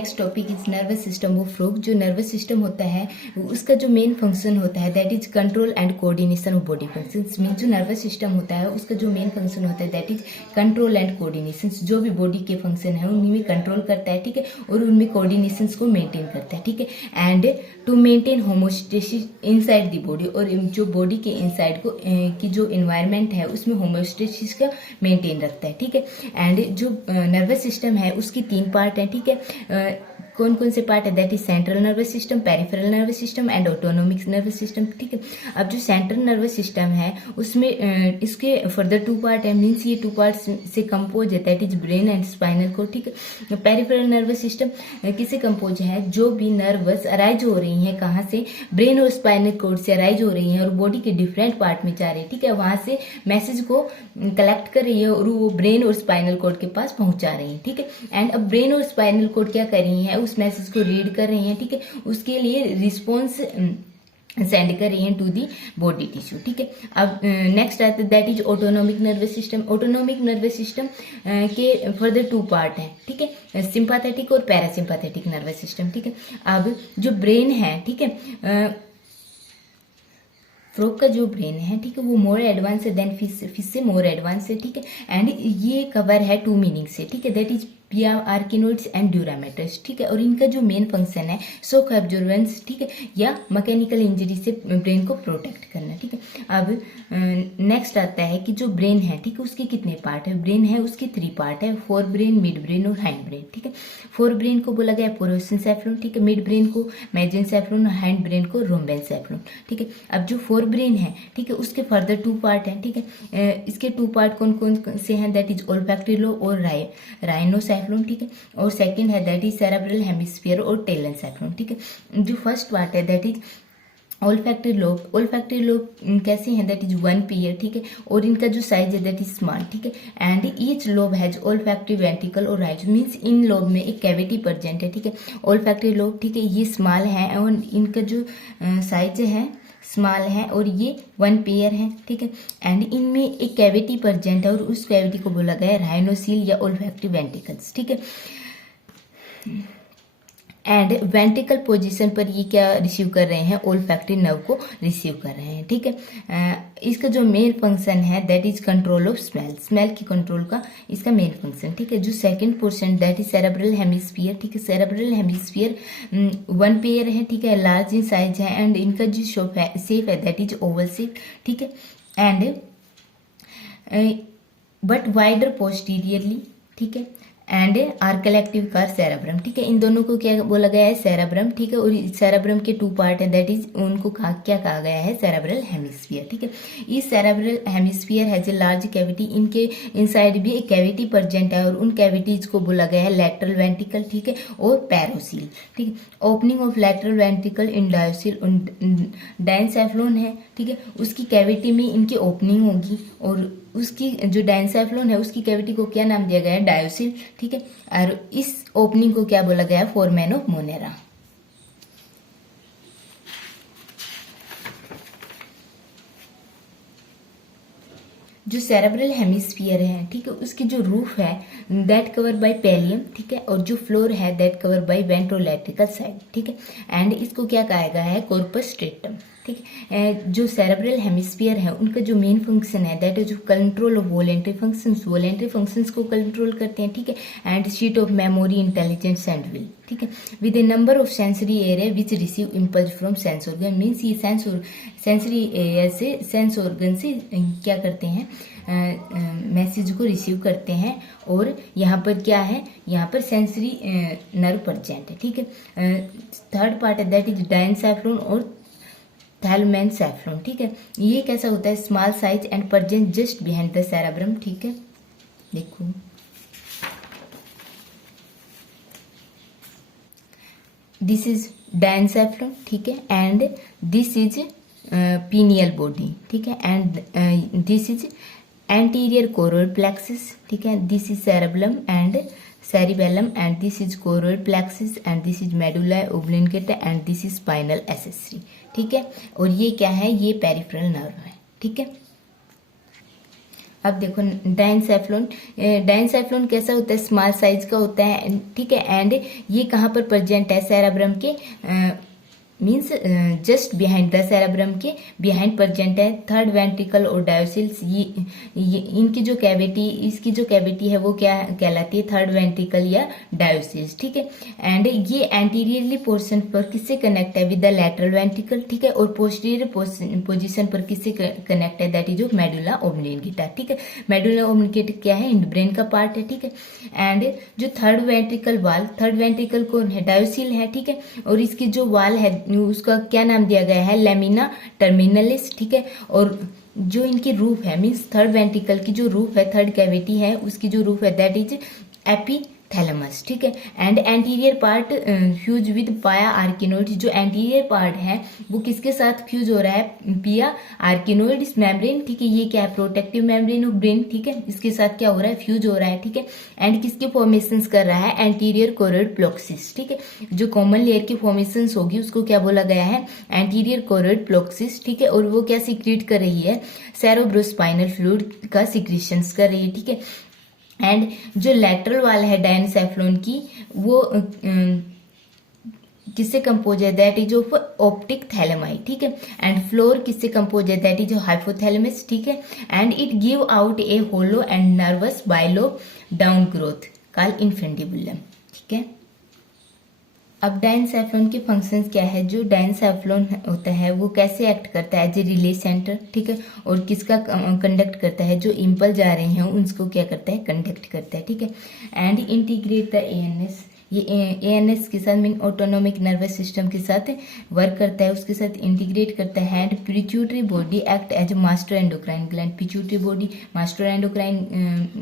Next topic is nervous system of frog. जो nervous system होता है उसका जो मेन फंक्शन होता है that is control and coordination of body functions. Mean जो नर्वस सिस्टम होता है उसका जो मेन फंक्शन होता है that is control and coordination. जो भी बॉडी के फंक्शन है उनमें कंट्रोल करता है, ठीक है, और उनमें कोऑर्डिनेशन को मेंटेन करता है, ठीक है, and to maintain homeostasis inside the body. और जो बॉडी के इनसाइड को की जो एनवायरनमेंट है उसमें होमोस्टेसिस का मेंटेन रखता है, ठीक है। एंड जो नर्वस सिस्टम है उसकी 3 पार्ट है, ठीक है। कौन कौन से पार्ट है that is central nervous system, peripheral nervous system and autonomic nervous system, ठीक है। अब जो सेंट्रल नर्वस सिस्टम है उसमें इसके फर्दर 2 पार्ट है, मीन्स ये 2 पार्ट से कंपोज है that is brain and spinal code, ठीक है। पेरिफेरल नर्वस सिस्टम किससे कंपोज है, जो भी नर्वस अराइज हो रही है कहाँ से, ब्रेन और स्पाइनल कोड से अराइज हो रही है और बॉडी के डिफरेंट पार्ट में जा रही है, ठीक है, वहां से मैसेज को कलेक्ट कर रही है और वो ब्रेन और स्पाइनल कोड के पास पहुंचा रही है, ठीक है। एंड अब ब्रेन और स्पाइनल कोड क्या कर रही है, उस मैसेज को रीड कर रही हैं, ठीक है, उसके लिए रिस्पॉन्स सेंड कर रही है टू दी बॉडी टिश्यू, ठीक है। अब नेक्स्ट आता है that is autonomic nervous system. Autonomic nervous system के फर्दर 2 पार्ट हैं, ठीक है, सिंपैथेटिक और पैरासिम्पैथेटिक नर्वस सिस्टम, ठीक है। अब जो ब्रेन है, ठीक है, फ्रॉग का जो ब्रेन है, ठीक है, वो मोर एडवांस है देन फिश से मोर एडवांस है, ठीक है। एंड ये कवर है 2 मीनिंग से, ठीक है, दैट इज पिया आर्किनोइड्स एंड ड्यूरामेटर्स, ठीक है। और इनका जो मेन फंक्शन है शॉक एब्जॉर्बेंस, ठीक है, या मैकेनिकल इंजरी से ब्रेन को प्रोटेक्ट करना, ठीक है। अब नेक्स्ट आता है कि जो ब्रेन है, ठीक है, उसके कितने पार्ट है, ब्रेन है उसके 3 पार्ट है, फोर ब्रेन, मिड ब्रेन और हाइंड ब्रेन, ठीक है। फोर ब्रेन को बोला गया है पोरोसिनसेफ्लॉन, ठीक है, मिड ब्रेन को मेजेनसेफ्लॉन, हाइंड ब्रेन को रोम्बेनसेफ्लॉन, ठीक है। अब जो फोर ब्रेन है, ठीक है, उसके फर्दर 2 पार्ट है, ठीक है। इसके 2 पार्ट कौन कौन से हैं दैट इज ओल्फैक्टरी लोब और राइनोसेफ्लॉन, ठीक है। और सेकंड है दैट इज सेरेब्रल हेमिस्फीयर और टेलेनसेफ्लॉन, ठीक है। जो फर्स्ट पार्ट है that is olfactory lobe. Olfactory lobe कैसे हैं दैट इज 1 पेयर, ठीक है, और इनका जो साइज है दैट इज स्मॉल, ठीक है। And each lobe has olfactory ventricle और राइज, मीन्स इन लोब में एक कैविटी प्रेजेंट है, ठीक है। ओल्फैक्टरी लोब, ठीक है, ये स्मॉल है और इनका जो साइज है स्मॉल है और ये 1 पेयर है, ठीक है। एंड इनमें एक कैविटी प्रेजेंट है और उस कैविटी को बोला गया है राइनोसील या ओल्फैक्टरी वेंट्रिकल्स, ठीक है। एंड वेंट्रिकल पोजीशन पर ये क्या रिसीव कर रहे हैं, ओल्फैक्टरी नर्व को रिसीव कर रहे हैं, ठीक है। इसका जो मेन फंक्शन है that is control of smell, smell की कंट्रोल का इसका मेन फंक्शन, ठीक है। जो second portion that is cerebral hemisphere, ठीक है, सेरेब्रल हेमिस्फीयर 1 पेयर है, ठीक है, लार्ज इन साइज है एंड इनका जो शेप है दैट इज ओवल शेप, ठीक है। एंड बट वाइडर पोस्टीरियरली, ठीक है, and are collective car cerebrum, ठीक है। इन दोनों को क्या बोला गया है, सेरेब्रम, ठीक है। और सेरेब्रम के 2 पार्ट है दैट इज उनको क्या कहा गया है, सेरेब्रल हेमिस्फीयर, ठीक है। इस cerebral hemisphere has a large cavity, इनके इनसाइड भी एक कैविटी प्रेजेंट है और उन कैविटीज को बोला गया है लैटरल वेंट्रिकल, ठीक है, और पैरोसील, ठीक है। Opening of lateral ventricle in डायोसील, diencephalon है, ठीक है, उसकी कैविटी में इनकी ओपनिंग होगी और उसकी जो डायनसेफ्लॉन है उसकी कैविटी को क्या नाम दिया गया है, डायोसिल, ठीक है। और इस ओपनिंग को क्या बोला गया है, फोरमेन ऑफ मोनेरा। जो सेरेब्रल हेमिस्फीयर है, ठीक है, उसकी जो रूफ है दैट कवर बाय पैलियम, ठीक है, और जो फ्लोर है दैट कवर बाय वेंट्रोलैट्रिकल साइड, ठीक है। एंड इसको क्या कहा गया है, कॉर्पस स्ट्रेटम, ठीक है। जो सेरेब्रल हेमिस्फीयर है उनका जो मेन फंक्शन है that is control of voluntary functions को कंट्रोल करते हैं, ठीक है। And sheet of memory, intelligence and will, ठीक है, with A number of sensory area which receive impulse from sense organ, means ये सेंसरी एरिया से सेंस ऑर्गन से क्या करते हैं, मैसेज को रिसीव करते हैं। और यहाँ पर क्या है, यहाँ पर सेंसरी नर्व प्रेजेंट है, ठीक है। थर्ड पार्ट है दैट इज डायनसेफ्लॉन और थैलेमेनसेफ्लॉन, ठीक है। ये कैसा होता है, small size and present just behind the cerebrum, ठीक है। देखो दिस इज डायनसेफ्लॉन, ठीक है, and this is pineal body, ठीक है, and this is anterior choroid plexus, ठीक है, this is cerebrum and cerebellum and this is choroid plexus and this is medulla oblongata and this is spinal accessory, ठीक है। और ये क्या है, ये पेरिफेरल नर्व है, ठीक है। अब देखो डाइनसेफ्लोन, डाइनसेफ्लोन कैसा होता है, स्मॉल साइज का होता है, ठीक है। एंड ये कहाँ पर प्रेजेंट है, सेरेब्रम के means just behind the cerebrum के बिहाइंड प्रेजेंट है। थर्ड वेंट्रिकल और डायोसिल्स, ये इनकी जो कैविटी, इसकी जो कैविटी है वो क्या कहलाती है, थर्ड वेंट्रिकल या डायोसिल्स, ठीक है। एंड ये एंटीरियरली पोर्शन पर किससे कनेक्ट है, विद द लैटरल वेंट्रिकल, ठीक है। और पोस्टीरियर पोजीशन पर किससे कनेक्ट है, दैट इज ऑफ मेडुला ओब्लिंगेटा, ठीक है। मेडुला ओब्लिंगेटा क्या है, हिंड ब्रेन का पार्ट है, ठीक है। एंड जो थर्ड वेंट्रिकल वाल, थर्ड वेंट्रिकल कौन है, डायोसिल है, ठीक है। और इसकी जो वाल है उसका क्या नाम दिया गया है, लेमिना टर्मिनलिस, ठीक है। और जो इनकी रूफ है, मीन्स थर्ड वेंट्रिकल की जो रूफ है, थर्ड कैविटी है, उसकी जो रूफ है दैट इज एपीथैलेमस, ठीक है। And anterior part fuse with पाया आर्किनोइड, जो एंटीरियर पार्ट है वो किसके साथ फ्यूज हो रहा है, पिया आर्किनोइड मेम्ब्रेन, ठीक है। ये क्या है, प्रोटेक्टिव मेम्ब्रेन ऑफ ब्रेन, ठीक है। इसके साथ क्या हो रहा है, फ्यूज हो रहा है, ठीक है। एंड किसके फॉर्मेशंस कर रहा है, एंटीरियर कोरोइड प्लोक्सिस, ठीक है। जो कॉमन लेयर की फॉर्मेशंस होगी उसको क्या बोला गया है, एंटीरियर कोरोइड प्लोक्सिस, ठीक है। और वो क्या सीक्रेट कर रही है, सेरेब्रोस्पाइनल फ्लूइड का सीक्रेशंस कर रही है, ठीक है। एंड जो लैटरल वाल है डायनसेफ्लोन की, वो किससे कंपोज है, that is of optic thalami, ठीक है। एंड फ्लोर किससे कंपोज है, दैट इज हाइपोथैलेमस, ठीक है। And it give out a hollow and nervous below down growth called infundibulum, ठीक है। अब डायनसेफ्लोन के फंक्शंस क्या है, जो डायनसेफ्लोन होता है वो कैसे एक्ट करता है, एज ए रिले सेंटर, ठीक है। और किसका कंडक्ट करता है, जो इम्पल्स जा रहे हैं उनको क्या करता है, कंडक्ट करता है, ठीक है। एंड इंटीग्रेट द एएनएस, ये एएनएस के साथ मीन ऑटोनोमिक नर्वस सिस्टम के साथ वर्क करता है, उसके साथ इंटीग्रेट करता है। And pituitary body act as master endocrine gland, pituitary body master endocrine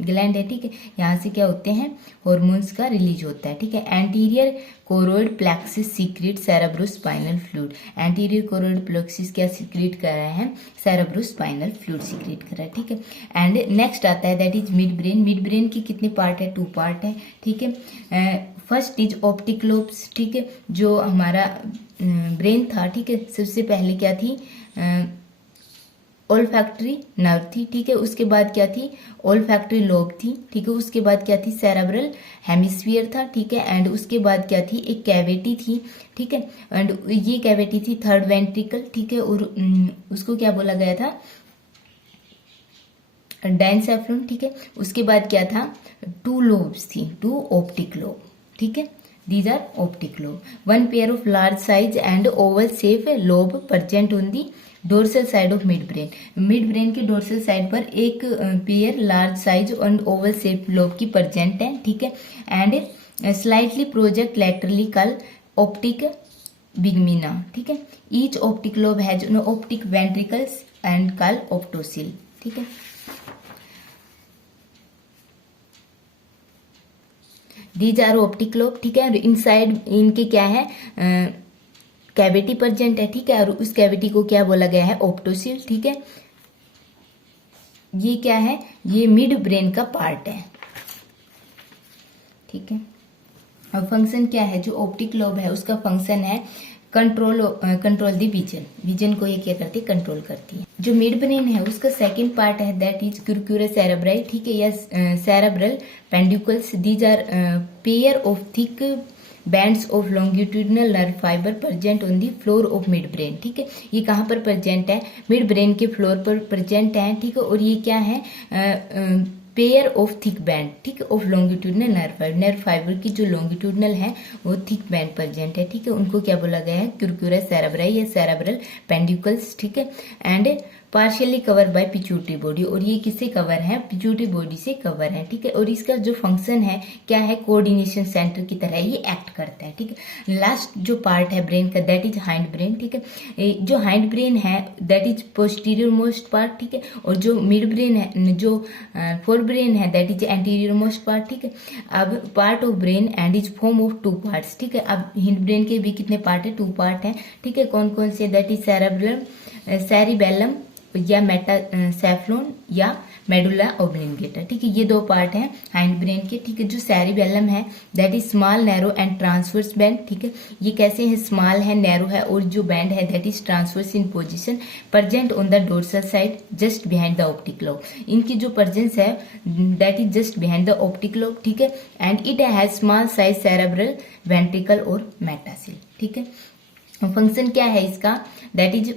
gland है, ठीक है। यहाँ से क्या होते हैं, हॉर्मोन्स का रिलीज होता है, ठीक है। Anterior choroid plexus secret cerebrospinal fluid, anterior choroid plexus क्या सीक्रेट कर रहा है, सेरेब्रोस्पाइनल फ्लूइड सीक्रेट कर रहा है, ठीक है। एंड नेक्स्ट आता है that is mid brain, mid brain की कितने पार्ट है, 2 पार्ट है, ठीक है। फर्स्ट इज ऑप्टिक लोब्स, ठीक है। जो हमारा ब्रेन था, ठीक है, सबसे पहले क्या थी, ओल्फैक्टरी नर्व थी, ठीक है। उसके बाद क्या थी, ओल्फैक्टरी लोब थी, ठीक है। उसके बाद क्या थी, सेरेब्रल हेमिस्फीयर था, ठीक है। एंड उसके बाद क्या थी, एक कैविटी थी, ठीक है। एंड ये कैविटी थी थर्ड वेंट्रिकल, ठीक है। और उसको क्या बोला गया था, डायनसेफ्लोन, ठीक है। उसके बाद क्या था, 2 लोब्स थी, 2 ऑप्टिक लोब, ठीक है। These are optic lobe, 1 pair of large size and oval shape lobe present on the dorsal side of mid brain, mid brain के डोर्सल साइड पर एक pair large size and oval shape lobe की present है, ठीक है। And slightly project laterally call optic bigemina, ठीक है। Each optic lobe has no optic ventricles and call optocoel, ठीक है। दीज आर ऑप्टिक लोब, ठीक है। इनसाइड इनके क्या है, कैविटी प्रेजेंट है, ठीक है। और उस कैविटी को क्या बोला गया है, ऑप्टोसिल, ठीक है। ये क्या है, ये मिड ब्रेन का पार्ट है, ठीक है। अब फंक्शन क्या है, जो ऑप्टिक लोब है उसका फंक्शन है कंट्रोल दी विजन, विजन को ये क्या करती है, कंट्रोल करती है। जो मिड ब्रेन है उसका सेकंड पार्ट है दैट इज क्यूरक्यूरस सेरेब्राई, ठीक है, या cerebral peduncles. These are pair of thick bands of longitudinal nerve fibre present on the floor of mid brain, ठीक है। ये कहाँ पर प्रेजेंट है, मिड ब्रेन के फ्लोर पर प्रेजेंट है, ठीक है। और ये क्या है, पेयर ऑफ थिक बैंड, ठीक है, ऑफ लॉन्गिट्यूडिनल नर्व फाइबर की जो लॉन्गिट्यूडिनल है वो थिक बैंड प्रेजेंट है, ठीक है। उनको क्या बोला गया है, क्यूरक्यूरस सेरेब्राई या सेरेब्रल पेंडिकल्स, ठीक है। And partially cover by pituitary body, और ये किससे कवर है, पिट्यूटरी बॉडी से कवर है, ठीक है। और इसका जो फंक्शन है क्या है, कोऑर्डिनेशन सेंटर की तरह ये एक्ट करता है, ठीक है। लास्ट जो पार्ट है ब्रेन का दैट इज हाइंड ब्रेन, ठीक है। जो हाइंड ब्रेन है that is posterior most part, ठीक है। और जो मिड ब्रेन है, जो फोर ब्रेन है that is anterior most part, ठीक है। अब part of brain and is form of 2 parts, ठीक है। अब हिंड ब्रेन के भी कितने पार्ट है, 2 पार्ट है, ठीक है। कौन कौन से, दैट इज सेरेब्रम, सेरिबेलम या मेटासेफ्लोन या मेडुला ओब्लिंगेटा, ठीक है। ये दो पार्ट हैं हाइंड ब्रेन के, ठीक है। जो सेरिबेलम है that is small narrow and transverse band, ठीक है। ये कैसे है, स्मॉल है, नैरो है, और जो बैंड है that is transverse in position, present on the dorsal side just behind the optic lobe. इनकी जो प्रेजेंस है that is just behind the optic lobe, ठीक है। And it has small size cerebral ventricle और मेटासेल, ठीक है। Function क्या है इसका, दैट इज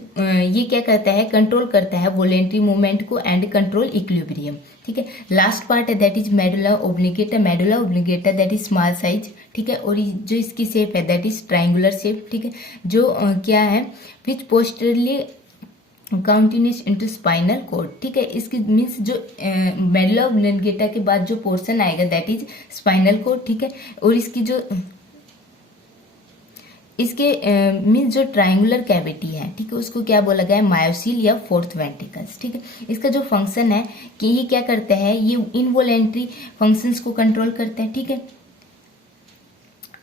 ये क्या करता है, कंट्रोल करता है वॉलेंट्री मूवमेंट को एंड कंट्रोल इक्विलिब्रियम, ठीक है। लास्ट पार्ट है that is medulla oblongata, medulla oblongata that is small size, ठीक है। और जो इसकी शेप है दैट इज ट्राइंगुलर शेप, ठीक है। जो क्या है विच पोस्टरली काउंटिन्यूस इनटू स्पाइनल कॉर्ड, ठीक है। इसकी मीन्स जो मेडुला ओब्लिंगेटा के बाद जो पोर्शन आएगा दैट इज स्पाइनल कॉर्ड, ठीक है। और इसकी जो इसके मीन्स जो ट्राइंगुलर कैविटी है, ठीक है, उसको क्या बोला गया है, मायोसील या फोर्थ वेंट्रिकल्स, ठीक है। इसका जो फंक्शन है कि ये क्या करता है, ये इनवॉलेंट्री फंक्शंस को कंट्रोल करता है, ठीक है।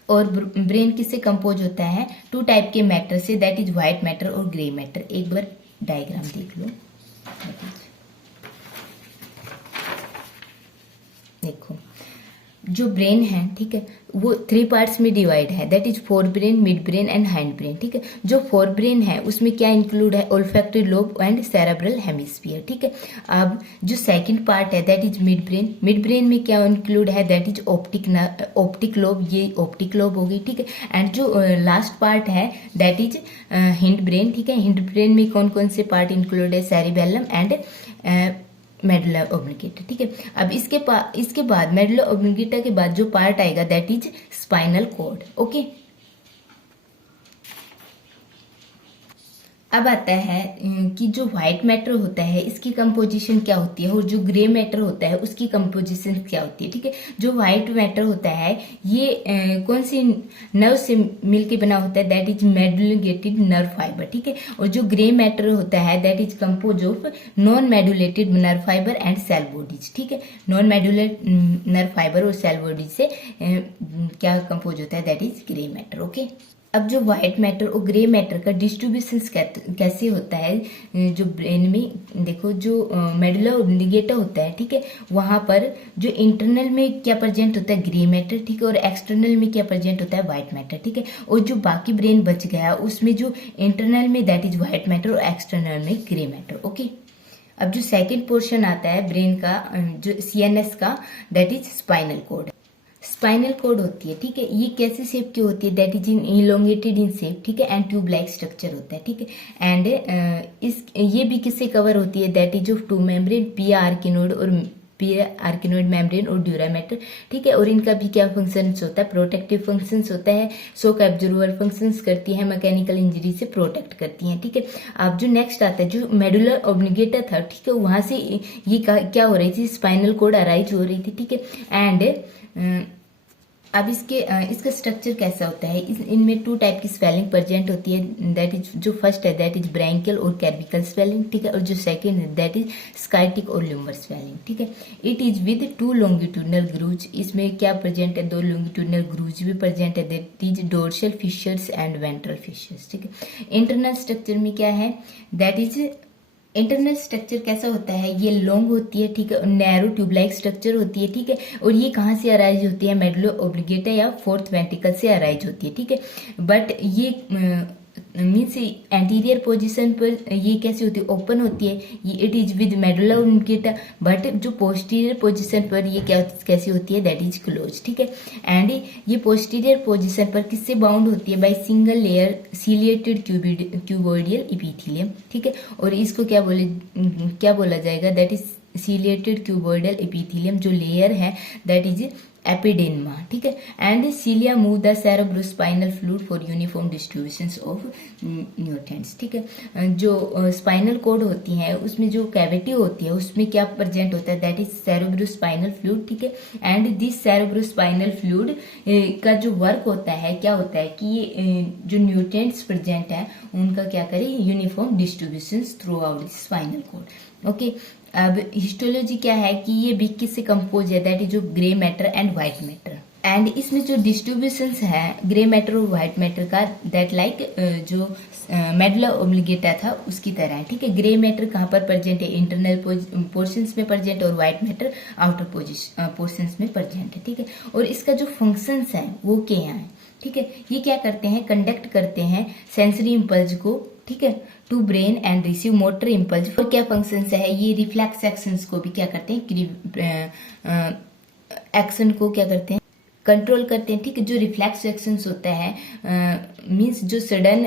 और ब्रेन किससे कंपोज होता है, टू टाइप के मैटर से, दैट इज व्हाइट मैटर और ग्रे मैटर। एक बार डायग्राम देख लो, देखो जो ब्रेन है, ठीक है, वो 3 पार्ट्स में डिवाइड है, that is fore brain, mid brain and hind brain, ठीक है। जो फोर ब्रेन है उसमें क्या इंक्लूड है, olfactory lobe and cerebral hemisphere, ठीक है। अब जो सेकंड पार्ट है that is mid brain, mid brain में क्या इंक्लूड है, दैट इज ऑप्टिक लोब, ये ऑप्टिक लोब हो गई, ठीक है। एंड जो लास्ट पार्ट है दैट इज हिंड ब्रेन, ठीक है। हिंड ब्रेन में कौन कौन से पार्ट इंक्लूड है, सेरिबेलम एंड मेडुला ओब्लिंगेटा, ठीक है। अब इसके बाद मेडुला ओब्लिंगेटा के बाद जो पार्ट आएगा that is spinal cord, okay. अब आता है कि जो व्हाइट मैटर होता है इसकी कंपोजिशन क्या होती है और जो ग्रे मैटर होता है उसकी कंपोजिशन क्या होती है, ठीक है। जो व्हाइट मैटर होता है ये कौन सी नर्व से मिलके बना होता है, that is medullated nerve fibre, ठीक है। और जो ग्रे मैटर होता है that is compose of non medullated nerve fibre and cell bodies, ठीक है। नॉन मेडुलेट नर्व फाइबर और सेल बॉडीज से क्या कंपोज होता है, that is grey matter, okay. अब जो व्हाइट मैटर और ग्रे मैटर का डिस्ट्रीब्यूशन कैसे होता है, जो ब्रेन में देखो जो मेडुला ओब्लिंगेटा होता है, ठीक है, वहां पर जो इंटरनल में क्या प्रेजेंट होता है, ग्रे मैटर, ठीक है, और एक्सटर्नल में क्या प्रेजेंट होता है, व्हाइट मैटर, ठीक है। और जो बाकी ब्रेन बच गया उसमें जो इंटरनल में दैट इज व्हाइट मैटर और एक्सटर्नल में ग्रे मैटर, ओके। अब जो सेकेंड पोर्शन आता है ब्रेन का, जो सीएनएस का, that is spinal cord. Spinal cord होती है, ठीक है, ये कैसे शेप की होती है, that is in elongated in shape, ठीक है, एंड ट्यूब लाइक स्ट्रक्चर होता है, ठीक है। एंड ये भी किससे कवर होती है, that is of two membrane, pia arachnoid और पी आर्किनोइड मेम्ब्रेन और ड्यूरामेटर, ठीक है। और इनका भी क्या फंक्शंस होता है, प्रोटेक्टिव फंक्शंस होता है, शॉक एब्जॉर्बर फंक्शंस करती है, मैकेनिकल इंजरी से प्रोटेक्ट करती हैं, ठीक है। अब जो नेक्स्ट आता है जो मेडुला ओब्लिंगेटा था, ठीक है, वहां से ये क्या हो रही थी, स्पाइनल कॉर्ड अराइज हो रही थी, ठीक है। एंड अब इसका स्ट्रक्चर कैसा होता है, इनमें 2 टाइप की स्वेलिंग प्रेजेंट होती है, दैट इज जो फर्स्ट है दैट इज ब्रैंकियल और कैर्विकल स्वेलिंग, ठीक है। और जो सेकंड है दैट इज स्काइटिक और ल्यूमर स्वेलिंग, ठीक है। It is with 2 longitudinal grooves, इसमें क्या प्रेजेंट है, 2 लॉन्गिट्यूडनल ग्रूव्स भी प्रेजेंट है, that is dorsal fissures and ventral fissures, ठीक है। इंटरनल स्ट्रक्चर में क्या है, दैट इज इंटरनल स्ट्रक्चर कैसा होता है, ये लॉन्ग होती है, ठीक है, नैरो ट्यूबलाइक स्ट्रक्चर होती है, ठीक है। और ये कहाँ से अराइज होती है, मेडुला ओब्लिंगेटा या फोर्थ वेंट्रिकल से अराइज होती है, ठीक है। बट ये मीन्स एंटीरियर पोजीशन पर ये कैसी होती है, ओपन होती है, ये it is with medulla oblongata, but जो पोस्टीरियर पोजीशन पर ये कैसी होती है, दैट इज क्लोज, ठीक है। एंड ये पोस्टीरियर पोजीशन पर किससे बाउंड होती है, by single layer ciliated cuboidal epithelium, ठीक है। और इसको क्या बोला जाएगा, that is ciliated cuboidal epithelium, जो लेयर है दैट इज एपिडेनमा, ठीक है। And cilia move the cerebrospinal fluid for uniform distribution of nutrients, ठीक है। जो स्पाइनल कॉर्ड होती है उसमें जो कैविटी होती है उसमें क्या प्रेजेंट होता है, दैट इज सेरेब्रोस्पाइनल फ्लूइड, ठीक है। एंड दिस सेरेब्रोस्पाइनल फ्लूइड का जो वर्क होता है, क्या होता है कि ये जो न्यूट्रिएंट्स प्रेजेंट है उनका क्या करे, uniform distribution throughout spinal cord, okay. अब हिस्टोलॉजी क्या है कि ये भी किससे कंपोज है, दैट इज जो grey matter and white matter. And इसमें जो डिस्ट्रीब्यूशंस है ग्रे मैटर और व्हाइट मैटर का, दैट लाइक जो मेडुला ओब्लिगेटा था उसकी तरह है, ठीक है। ग्रे मैटर कहाँ पर प्रेजेंट है, इंटरनल पोर्शंस में प्रेजेंट, और व्हाइट मैटर आउटर पोर्शंस में प्रेजेंट है, ठीक है। और इसका जो फंक्शंस है वो क्या है, ठीक है। ये क्या करते हैं, कंडक्ट करते हैं सेंसरी इम्पल्स को, ठीक है, to brain and receive motor impulse. और क्या फंक्शंस है, ये रिफ्लेक्स एक्शंस को भी क्या करते हैं, एक्शन को क्या करते हैं, कंट्रोल करते हैं, ठीक है। जो रिफ्लेक्स एक्शंस होता है मींस जो सडन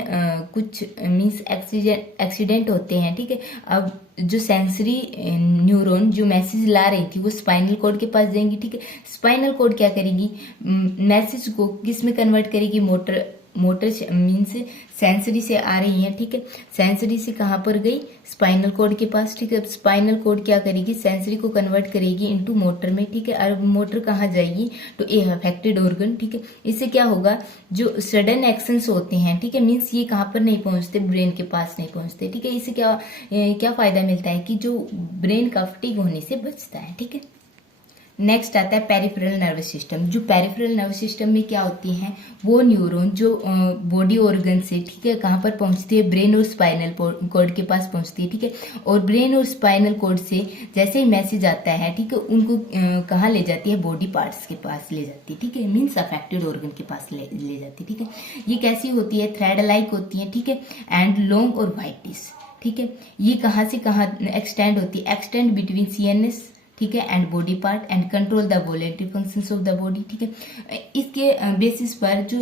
कुछ मींस एक्सीडेंट होते हैं, ठीक है। अब जो सेंसरी न्यूरॉन जो मैसेज ला रही थी वो स्पाइनल कॉर्ड के पास जाएंगी, ठीक है। स्पाइनल कॉर्ड क्या करेगी, मैसेज को किस में कन्वर्ट करेगी, मोटर मीन्स सेंसरी से आ रही है, ठीक है। सेंसरी से कहाँ पर गई, स्पाइनल कॉर्ड के पास, ठीक है। स्पाइनल कॉर्ड क्या करेगी, सेंसरी को कन्वर्ट करेगी इनटू मोटर में, ठीक है। और मोटर कहाँ जाएगी, तो ए अफेक्टेड ऑर्गन, ठीक है। इससे क्या होगा, जो सडन एक्शंस होते हैं, ठीक है, मीन्स ये कहाँ पर नहीं पहुंचते, ब्रेन के पास नहीं पहुंचते, ठीक है। इससे क्या फायदा मिलता है कि जो ब्रेन का फटीग होने से बचता है, ठीक है। नेक्स्ट आता है पेरिफेरल नर्वस सिस्टम। जो पेरिफेरल नर्वस सिस्टम में क्या होती हैं, वो न्यूरॉन जो बॉडी ऑर्गन से, ठीक है, कहाँ पर पहुंचती है, ब्रेन और स्पाइनल कॉर्ड के पास पहुंचती है, ठीक है। और ब्रेन और स्पाइनल कॉर्ड से जैसे ही मैसेज आता है, ठीक है, उनको कहाँ ले जाती है, बॉडी पार्ट्स के पास ले जाती है, ठीक है, मीन्स अफेक्टेड ऑर्गन के पास ले जाती है, ठीक है। ये कैसी होती है, थ्रेड लाइक होती है, ठीक है, एंड लॉन्ग और वाइटिश, ठीक है। ये कहाँ से कहाँ एक्सटेंड होती है, एक्सटेंड बिटवीन CNS, ठीक है, and body part and control the voluntary functions of the body, ठीक है। इसके बेसिस पर जो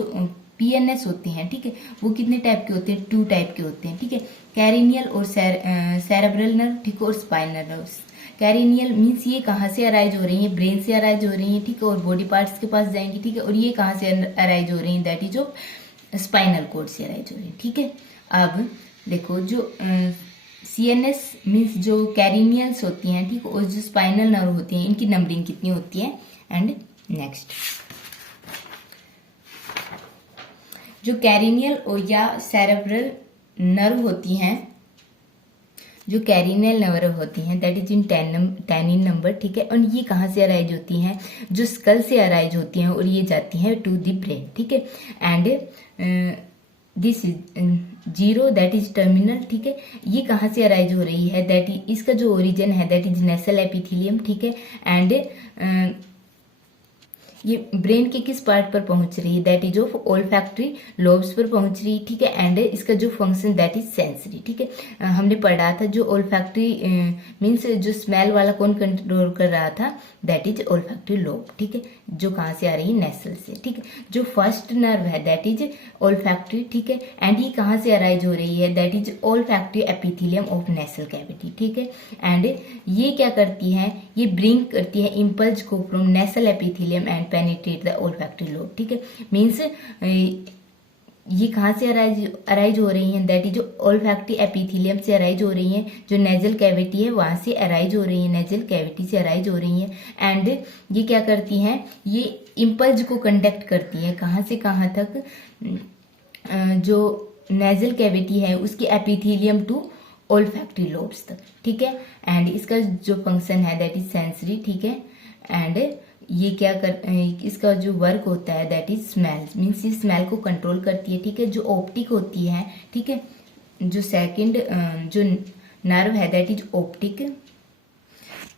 PNS होते हैं, ठीक है, वो कितने टाइप के होते हैं, 2 टाइप के होते हैं, ठीक है। कैरिनियल और सेरेब्रल नर्व, ठीक है, और स्पाइनल नर्व्स। कैरिनियल मीन्स ये कहाँ से अराइज हो रही है, ब्रेन से अराइज हो रही है, ठीक है, और बॉडी पार्ट्स के पास जाएंगी, ठीक है। और ये कहाँ से अराइज हो रही है, that is of spinal cord से अराइज हो रही है, ठीक है। अब देखो जो CNS मीन्स जो कैरिनियल्स होती हैं, ठीक, और जो स्पाइनल नर्व होती हैं, इनकी नंबरिंग कितनी होती है। एंड नेक्स्ट जो कैरिनियल और या सेरेब्रल नर्व होती हैं, जो कैरिनियल नर्व होती हैं, that is in 10 in number, ठीक है। और ये कहाँ से अराइज होती हैं, जो स्कल से अराइज होती हैं और ये जाती हैं टू द ब्रेन, ठीक है। And this is 0 that is terminal, ठीक है। ये कहाँ से अराइज हो रही है, दैट इज इसका जो ओरिजिन है दैट इज नेसल एपिथेलियम, ठीक है। एंड ये ब्रेन के किस पार्ट पर पहुंच रही है, that is of olfactory lobes पर पहुंच रही है, ठीक है। एंड इसका जो फंक्शन दैट इज सेंसरी, ठीक है। हमने पढ़ा था जो ओल्फैक्टरी मीन्स जो स्मेल वाला कौन कंट्रोल कर रहा था, दैट इज ओल्फैक्टरी लोब, ठीक है, जो कहाँ से आ रही है, नेसल से, ठीक है। जो फर्स्ट नर्व है दैट इज ओल्फैक्टरी, ठीक है। एंड ये कहाँ से अराइज हो रही है, that is olfactory epithelium of nasal cavity, ठीक है। एंड ये क्या करती है, ये ब्रिंग करती है इम्पल्स को from nasal epithelium and penetrate the olfactory lobe, ठीक है। मीन्स ये कहाँ से अराइज हो रही हैं, दैट इज जो ओल्फैक्टरी एपिथेलियम से अराइज हो रही हैं, जो नेजल कैविटी है वहां से अराइज हो रही है, नेजल कैविटी से अराइज हो रही हैं। एंड ये क्या करती हैं, ये इम्पल्स को कंडक्ट करती है कहाँ से कहाँ तक, जो नेजल कैविटी है उसकी एपिथेलियम टू ओल्फैक्टरी लोब्स तक, ठीक है। एंड इसका जो फंक्शन है दैट इज सेंसरी, ठीक है। एंड ये क्या इसका जो वर्क होता है दैट इज स्मेल, मीन्स ये स्मेल को कंट्रोल करती है, ठीक है। जो ऑप्टिक होती है, ठीक है, जो सेकंड जो नर्व है दैट इज ऑप्टिक,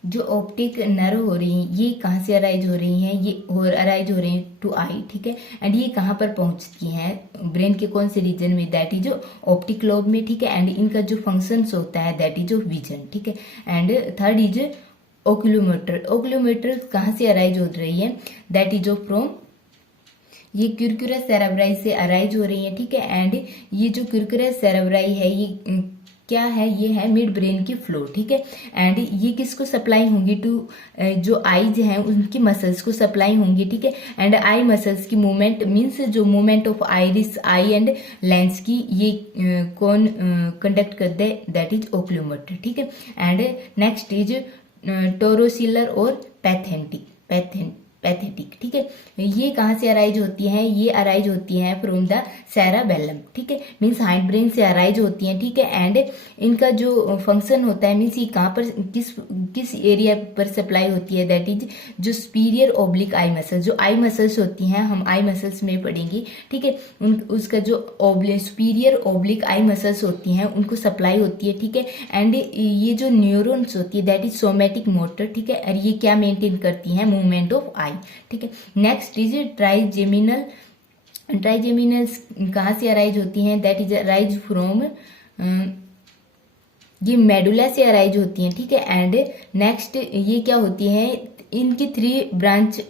जो ऑप्टिक नर्व हो रही है ये कहाँ से अराइज हो रही हैं, ये अराइज हो रही है टू आई, ठीक है। एंड ये कहाँ पर पहुंचती हैं, ब्रेन के कौन से रीजन में, दैट इज ऑप्टिक लोब में, ठीक है। एंड इनका जो फंक्शंस होता है दैट इज विजन, ठीक है। एंड थर्ड इज ओक्यूलोमीटर कहाँ से अराइज हो रही है, दैट इज फ्रॉम ये क्यूरकुरस सेरेब्राई से अराइज हो रही है, ठीक है। एंड ये जो क्यूरकुरस सेरेब्राई है ये क्या है, ये है मिड ब्रेन की फ्लो, ठीक है। एंड ये किसको सप्लाई होंगी, टू जो आईज हैं उनकी मसल्स को सप्लाई होंगी, ठीक है। एंड आई मसल्स की मूवमेंट मीन्स जो movement of iris I and lens की ये कौन कंडक्ट कर दे, दैट इज ओक्यूलोमीटर, ठीक है। एंड नेक्स्ट इज टोरोसिलर और पैथेंटिक पैथेटिक, ठीक है। ये कहाँ से अराइज होती हैं, ये अराइज होती हैं फ्रॉम द सेरेबेलम, ठीक है, मीन्स हाइंड ब्रेन से अराइज होती हैं, ठीक है। एंड इनका जो फंक्शन होता है, मीन्स ये कहाँ पर किस एरिया पर सप्लाई होती है, दैट इज जो सुपीरियर ओब्लिक आई मसल्स, जो आई मसल्स होती हैं, हम आई मसल्स में पढ़ेंगे, ठीक है। उसका जो सुपीरियर ओब्लिक आई मसल्स होती हैं उनको सप्लाई होती है, ठीक है। एंड ये जो न्यूरॉन्स होती है दैट इज सोमैटिक मोटर, ठीक है, और ये क्या मेंटेन करती हैं, मूवमेंट ऑफ आई, ठीक है। नेक्स्ट इज ट्राइजेमिनल, ट्राइजेमिनल्स कहाँ से अराइज होती हैं, दैट इज अराइज फ्रॉम, ये मेडुला से अराइज होती हैं, ठीक है। एंड नेक्स्ट ये क्या होती हैं, इनकी 3 ब्रांच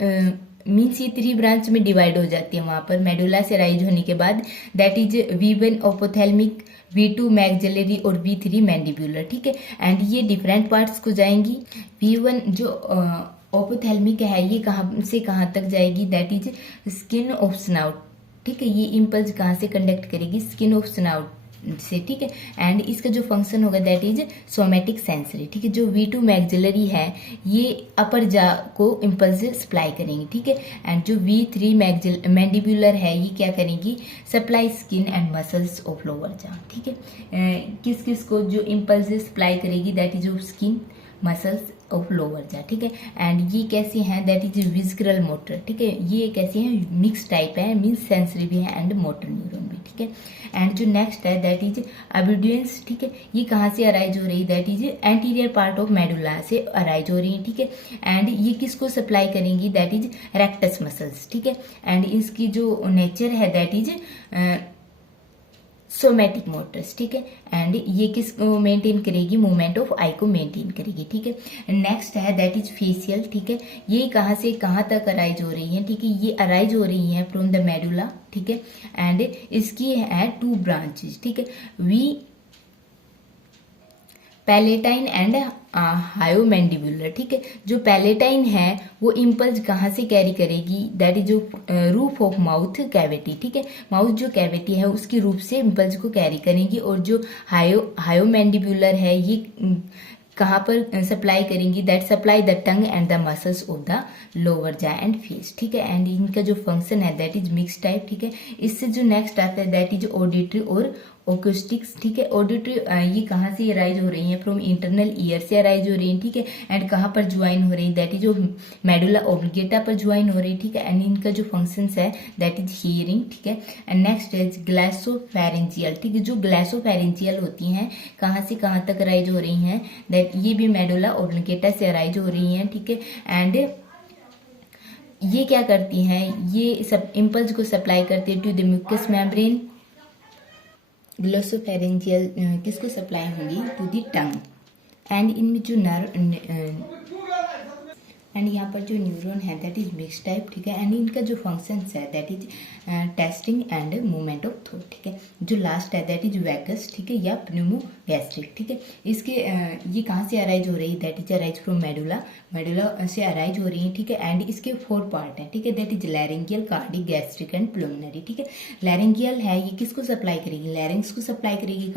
मीन्स ये 3 ब्रांच में डिवाइड हो जाती है वहां पर मेडुला से अराइज होने के बाद, that is V1 ओपोथैल्मिक, V2 maxillary और V3 मैंडिबुलर, ठीक है। एंड ये डिफरेंट पार्ट्स को जाएंगी। V1 जो ओपोथैल्मिक है ये कहाँ से कहाँ तक जाएगी, that is skin of snout, ठीक है। ये इम्पल्स कहाँ से कंडक्ट करेगी, स्किन ऑफ स्नाउट से, ठीक है। एंड इसका जो फंक्शन होगा दैट इज सोमैटिक सेंसरी, ठीक है। जो V2 मैक्सिलरी है ये अपर जा को इम्पल्स सप्लाई करेंगे, ठीक है। एंड जो V3 मैंडिबुलर है ये क्या करेंगी, supply skin and muscles of lower जा, ठीक है। किस किस को जो इम्पल्स सप्लाई करेगी, that is of skin, muscles of lower जा, ठीक है। एंड ये कैसे हैं, दैट इज विस्करल मोटर, ठीक है। ये कैसे हैं, मिक्स टाइप है, मीन्स सेंसरी भी है एंड मोटर न्यूरॉन भी, ठीक है। एंड जो नेक्स्ट है दैट इज अबिडियंस, ठीक है। ये कहाँ से अराइज हो रही है, that is anterior part of medulla से अराइज हो रही है, ठीक है। एंड ये किसको सप्लाई करेंगी, दैट इज रेक्टस मसल्स, ठीक है। एंड इसकी जो नेचर है दैट इज सोमैटिक मोटर्स, ठीक है। एंड ये किसको मेंटेन करेगी, मूवमेंट ऑफ आई को मेंटेन करेगी, ठीक है। नेक्स्ट है दैट इज फेशियल, ठीक है। ये कहाँ से कहाँ तक अराइज हो रही है, ठीक है। ये अराइज हो रही है फ्रॉम द मेडुला, ठीक है। एंड इसकी है 2 ब्रांचेस, ठीक है, वी पैलेटाइन एंड हायोमैंडिबुलर, ठीक है। जो पैलेटाइन है वो इम्पल्स कहाँ से कैरी करेगी, दैट इज जो रूफ ऑफ माउथ कैविटी, ठीक है। माउथ जो कैविटी है उसकी रूप से इम्पल्स को कैरी करेंगी। और जो हायोमैंडिबुलर है ये कहाँ पर सप्लाई करेंगी, that supply the tongue and the muscles of the lower जा एंड फेस, ठीक है। एंड इनका जो फंक्शन है दैट इज मिक्स टाइप, ठीक है। इससे जो नेक्स्ट आता है दैट इज ऑडिटरी और ओकोस्टिक्स, ठीक है। ऑडिटरी ये कहाँ से अराइज हो रही है, फ्रॉम इंटरनल ईयर से अराइज हो रही है, ठीक है। एंड कहाँ पर ज्वाइन हो रही है, दैट इज जो मेडुला ऑब्लिगेटा पर ज्वाइन हो रही है, ठीक है। एंड इनका जो फंक्शंस है दैट इज हियरिंग, ठीक है। एंड नेक्स्ट इज ग्लासोफेरेंजियल, ठीक है। जो ग्लासोफेरेंजियल होती हैं कहाँ से कहाँ तक अराइज हो रही हैं, दैट ये भी मेडुला ऑब्लिगेटा से अराइज हो रही हैं, ठीक है। एंड ये क्या करती हैं, ये सब इम्पल्स को सप्लाई करती है to the mucous membrane. Glossopharyngeal किसको सप्लाई होंगी, टू दी टंग। एंड इनमें जो एंड यहाँ पर जो न्यूरॉन है दैट इज मिक्स टाइप, ठीक है। एंड इनका जो फंक्शंस है that is testing and movement of thought, ठीक है। जो लास्ट है दैट इज वैगस, ठीक है, या प्न्यूमोगैस्ट्रिक, ठीक है। इसके ये कहाँ से अराइज हो रही है, that is arise from medulla, medulla से अराइज हो रही है, ठीक है। एंड इसके 4 पार्ट है, ठीक है, that is laryngeal, cardiac, gastric and pulmonary, ठीक है। लैरिंगियल है ये किसको सप्लाई करेगी, लैरिंग्स को सप्लाई करेगी,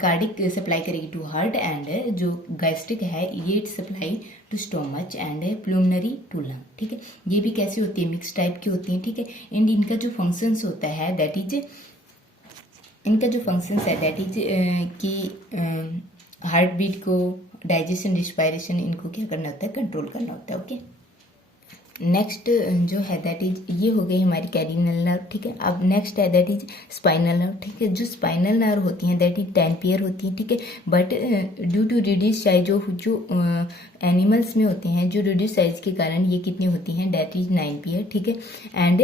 कार्डिक सप्लाई करेगी टू हार्ट, एंड जो गैस्ट्रिक है ये supply to stomach, and pulmonary to lung, ठीक है। ये भी कैसी होती है, मिक्स टाइप की होती है, ठीक है। एंड इनका जो फंक्शंस होता है दैट इज कि हार्ट बीट को, डाइजेशन, रिस्पायरेशन, इनको क्या करना होता है, कंट्रोल करना होता है, ओके। नेक्स्ट जो है दैट इज ये हो गई हमारी कैरिनल नर्व, ठीक है। अब नेक्स्ट है दैट इज स्पाइनल नर्व, ठीक है। जो स्पाइनल नर्व होती हैं दैट इज 10 पेयर होती हैं, ठीक है। But due to reduce size जो एनिमल्स में होते हैं, जो रिड्यूस साइज के कारण ये कितनी होती हैं, दैट इज 9 पेयर, ठीक है। एंड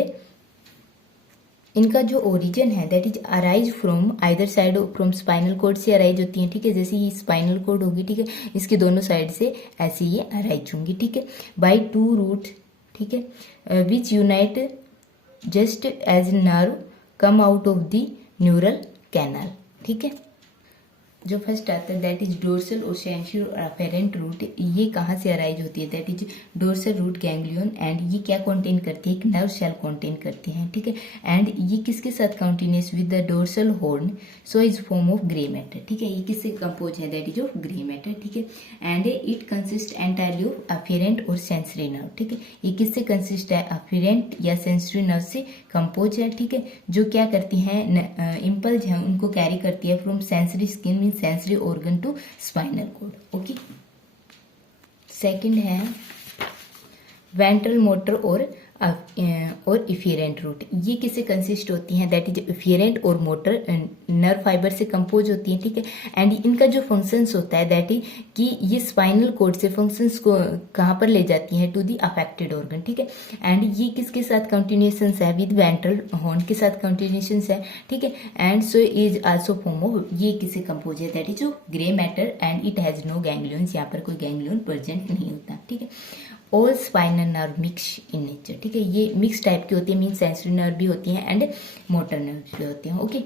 इनका जो ओरिजिन है that is arise from either side, from spinal cord से अराइज होती हैं, ठीक है। जैसे ये स्पाइनल कॉर्ड होगी, ठीक है, इसके दोनों साइड से ऐसे ये अराइज होंगी, ठीक है, बाई 2 रूट, ठीक है, which unite just as nerve come out of the neural canal, ठीक है। जो फर्स्ट आता है दैट इज डोर्सल और सेंसरी और अफेरेंट रूट, ये कहाँ से अराइज होती है, that is dorsal root ganglion, and ये क्या कंटेन करती है, एक नर्व सेल कंटेन करती है, ठीक है। एंड ये किसके साथ continuous with the dorsal horn, so is form of grey matter, ठीक है। ये किससे कंपोज है, that is of grey matter, ठीक है। And it consist entirely of afferent और सेंसरी नर्व, ठीक है। ये किससे कंसिस्ट है, अफेरेंट या सेंसरी नर्व से कंपोज है, ठीक है, जो क्या करती हैं, इम्पल्स हैं उनको कैरी करती है from sensory skin mean sensory organ to spinal cord, okay. Second है वेंट्रल मोटर और इफेरेंट रूट, ये किससे कंसिस्ट होती हैं, दैट इज इफेरेंट और मोटर नर्व फाइबर से कंपोज होती हैं, ठीक है। एंड इनका जो फंक्शंस होता है दैट इज कि ये स्पाइनल कोड से फंक्शंस को कहाँ पर ले जाती हैं, टू दी अफेक्टेड ऑर्गन, ठीक है। एंड ये किसके साथ कंटिन्यूशन है, विद वेंट्रल हॉर्न के साथ कंटिन्यूशन है, ठीक है। And so is also form of, ये किससे कंपोज है, that is grey matter, and it has no ganglions, यहाँ पर कोई गैंग्लियन प्रेजेंट नहीं होता, ठीक है। All spinal nerve mix in nature, ठीक है, ये मिक्स टाइप की होती है, मीन सेंसरी नर्व भी होती हैं एंड मोटर नर्व भी होते हैं, ओके।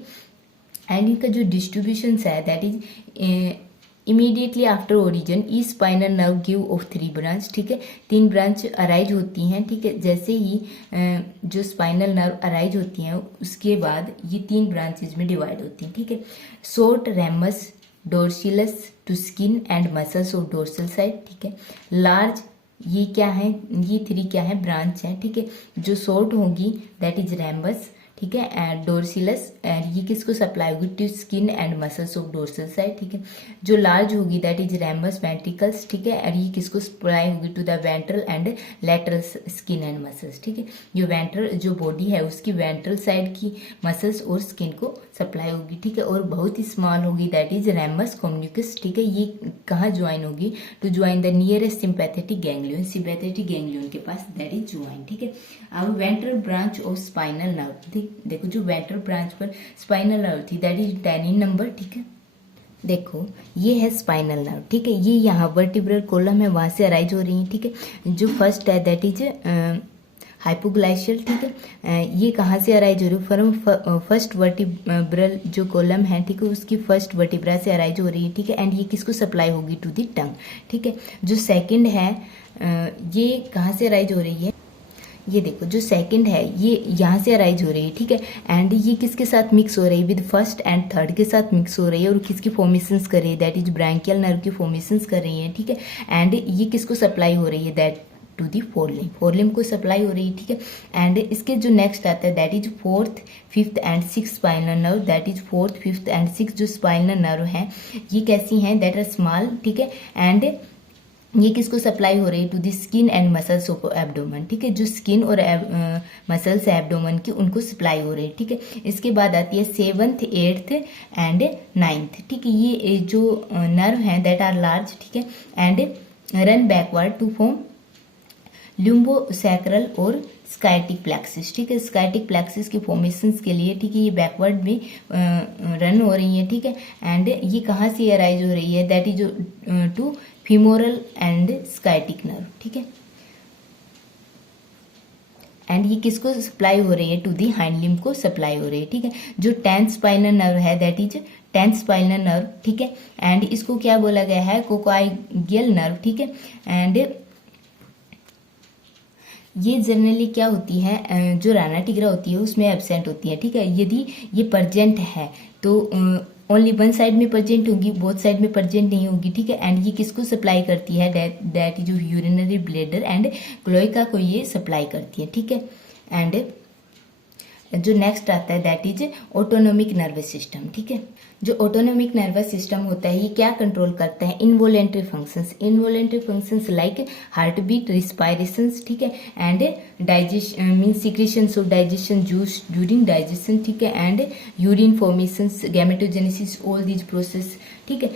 एंड इनका जो डिस्ट्रीब्यूशन है that is immediately after origin E spinal nerve give of 3 branch, ठीक है, 3 ब्रांच अराइज होती हैं, ठीक है। जैसे ही जो स्पाइनल नर्व अराइज होती हैं उसके बाद ये 3 ब्रांचेज में डिवाइड होती हैं, ठीक है। Short ramus dorsalis to skin and muscles of dorsal side, ठीक है। लार्ज, ये क्या है, ये 3 क्या है, ब्रांच है, ठीक है। जो शॉर्ट होगी दैट इज रैम्बस, ठीक है, एंड डोर्सिलस, एंड ये किसको सप्लाई होगी, to skin and muscles of dorsal side, ठीक है। जो लार्ज होगी दैट इज रैम्बस वेंट्रिकल्स, ठीक है, और ये किसको सप्लाई होगी, to the ventral and lateral skin and muscles, ठीक है। जो वेंट्रल जो बॉडी है उसकी वेंट्रल साइड की मसल्स और स्किन को सप्लाई होगी, ठीक है। और बहुत ही स्मॉल होगी दैट इज रैमस कम्युनिकस, ठीक है। ये कहाँ ज्वाइन होगी, to join the nearest sympathetic ganglion, sympathetic ganglion के पास दैट इज ज्वाइन, ठीक है। अब ventral branch of spinal nerve, देखो जो वेंट्रल ब्रांच पर स्पाइनल नर्व थी दैट इज 10 इन नंबर, ठीक है। देखो ये है स्पाइनल नर्व, ठीक है, ये यहाँ वर्टिब्रल कॉलम है वहां से अराइज हो रही है, ठीक है। जो फर्स्ट है दैट इज हाइपोग्लाइशियल, ठीक है, ये कहाँ से अराइज हो रही है, फ्रॉम फर्स्ट वर्टिब्रल जो कॉलम है, ठीक है, उसकी फर्स्ट वर्टिब्रा से अराइज हो रही है, ठीक है। एंड ये किसको सप्लाई होगी, टू दी टंग, ठीक है। जो सेकंड है ये कहाँ से अराइज हो रही है, ये देखो जो सेकंड है ये यहाँ से अराइज हो रही है, ठीक है। एंड ये किसके साथ मिक्स हो रही है, विद फर्स्ट एंड थर्ड के साथ मिक्स हो रही है, और किसकी फॉर्मेशंस कर रही है, दैट इज ब्रांकियल नर्व की फॉर्मेशंस कर रही है, ठीक है। एंड ये किसको सप्लाई हो रही है, दैट टू दी फोरलिम को सप्लाई हो रही है, ठीक है। एंड इसके जो नेक्स्ट आता है that is 4th, 5th and 6th spinal nerve, that is 4th, 5th and 6th जो स्पाइनल नर्व हैं ये कैसी हैं, दैट आर स्मॉल, ठीक है। एंड ये किसको सप्लाई हो रही है, to the skin and muscles of abdomen, ठीक है। जो स्किन और मसल्स है एब्डोमेन की उनको सप्लाई हो रही है, ठीक है। इसके बाद आती है 7th, 8th एंड 9th, ठीक है। ये जो नर्व हैं दैट आर लार्ज, ठीक है, and run backward to form lumbosacral और स्काइटिक प्लेक्सिस, ठीक है। स्काइटिक प्लेक्सिस की फॉर्मेशंस के लिए, ठीक है, ये बैकवर्ड में रन हो रही है, ठीक है। एंड ये कहाँ से अराइज हो रही है, that is to femoral and sciatic nerve, ठीक है। एंड ये किसको सप्लाई हो रही है, टू दी हाइंड लिम्ब को सप्लाई हो रही है, ठीक है। जो 10th स्पाइनल नर्व है that is 10th spinal nerve, ठीक है। एंड इसको क्या बोला गया है, कोकोआइगियल नर्व, ठीक है। एंड ये जनरली क्या होती है, जो राना टिग्रा होती है उसमें एब्सेंट होती है, ठीक है। यदि ये प्रेजेंट है तो ओनली वन साइड में प्रेजेंट होगी, बोथ साइड में प्रेजेंट नहीं होगी, ठीक है। एंड ये किसको सप्लाई करती है, दैट जो यूरिनरी ब्लैडर एंड क्लोएका को ये सप्लाई करती है, ठीक है। एंड जो नेक्स्ट आता है that is autonomic nervous system, ठीक है। जो ऑटोनोमिक नर्वस सिस्टम होता है ये क्या कंट्रोल करता है, involuntary functions like heart beat, respirations, ठीक है, and digestion mean secretions of digestion juice during digestion, ठीक है, and urine formations, gametogenesis, all these process, ठीक है।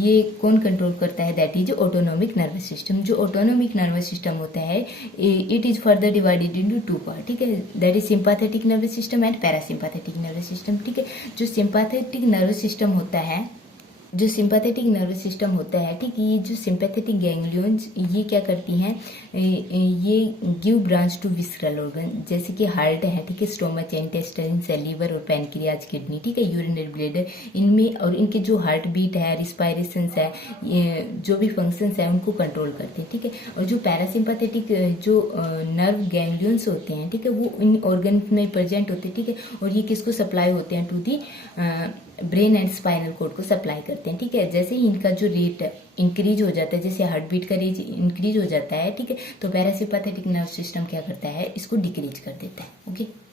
ये कौन कंट्रोल करता है, that is autonomic nervous system. जो ऑटोनोमिक नर्वस सिस्टम होता है it is further divided into 2 part, ठीक है, that is sympathetic nervous system and parasympathetic nervous system, ठीक है। जो सिंपैथेटिक नर्वस सिस्टम होता है जो सिंपैथेटिक नर्वस सिस्टम होता है, ठीक, ये जो सिंपैथेटिक गैंग्लियंस ये क्या करती हैं, ये give branch to visceral organ, जैसे कि हार्ट है, ठीक है, स्टोमच, इंटेस्टाइन, लीवर और पैनक्रियाज, किडनी, ठीक है, यूरिनरी ब्लैडर, इनमें, और इनके जो हार्ट बीट है, रिस्पायरेशंस है, ये जो भी फंक्शंस है उनको कंट्रोल करते हैं, ठीक है। और जो पैरासिम्पैथेटिक जो नर्व गैंग्लियंस होते हैं, ठीक है, वो इन ऑर्गन में प्रेजेंट होते हैं, ठीक है, और ये किसको सप्लाई होते हैं, to the brain and spinal cord को सप्लाई करते हैं, ठीक है। जैसे ही इनका जो रेट इंक्रीज हो जाता है, जैसे हार्ट बीट का रेट इंक्रीज हो जाता है, ठीक है, तो पैरासिम्पैथेटिक नर्व सिस्टम क्या करता है, इसको डिक्रीज कर देता है। ओके।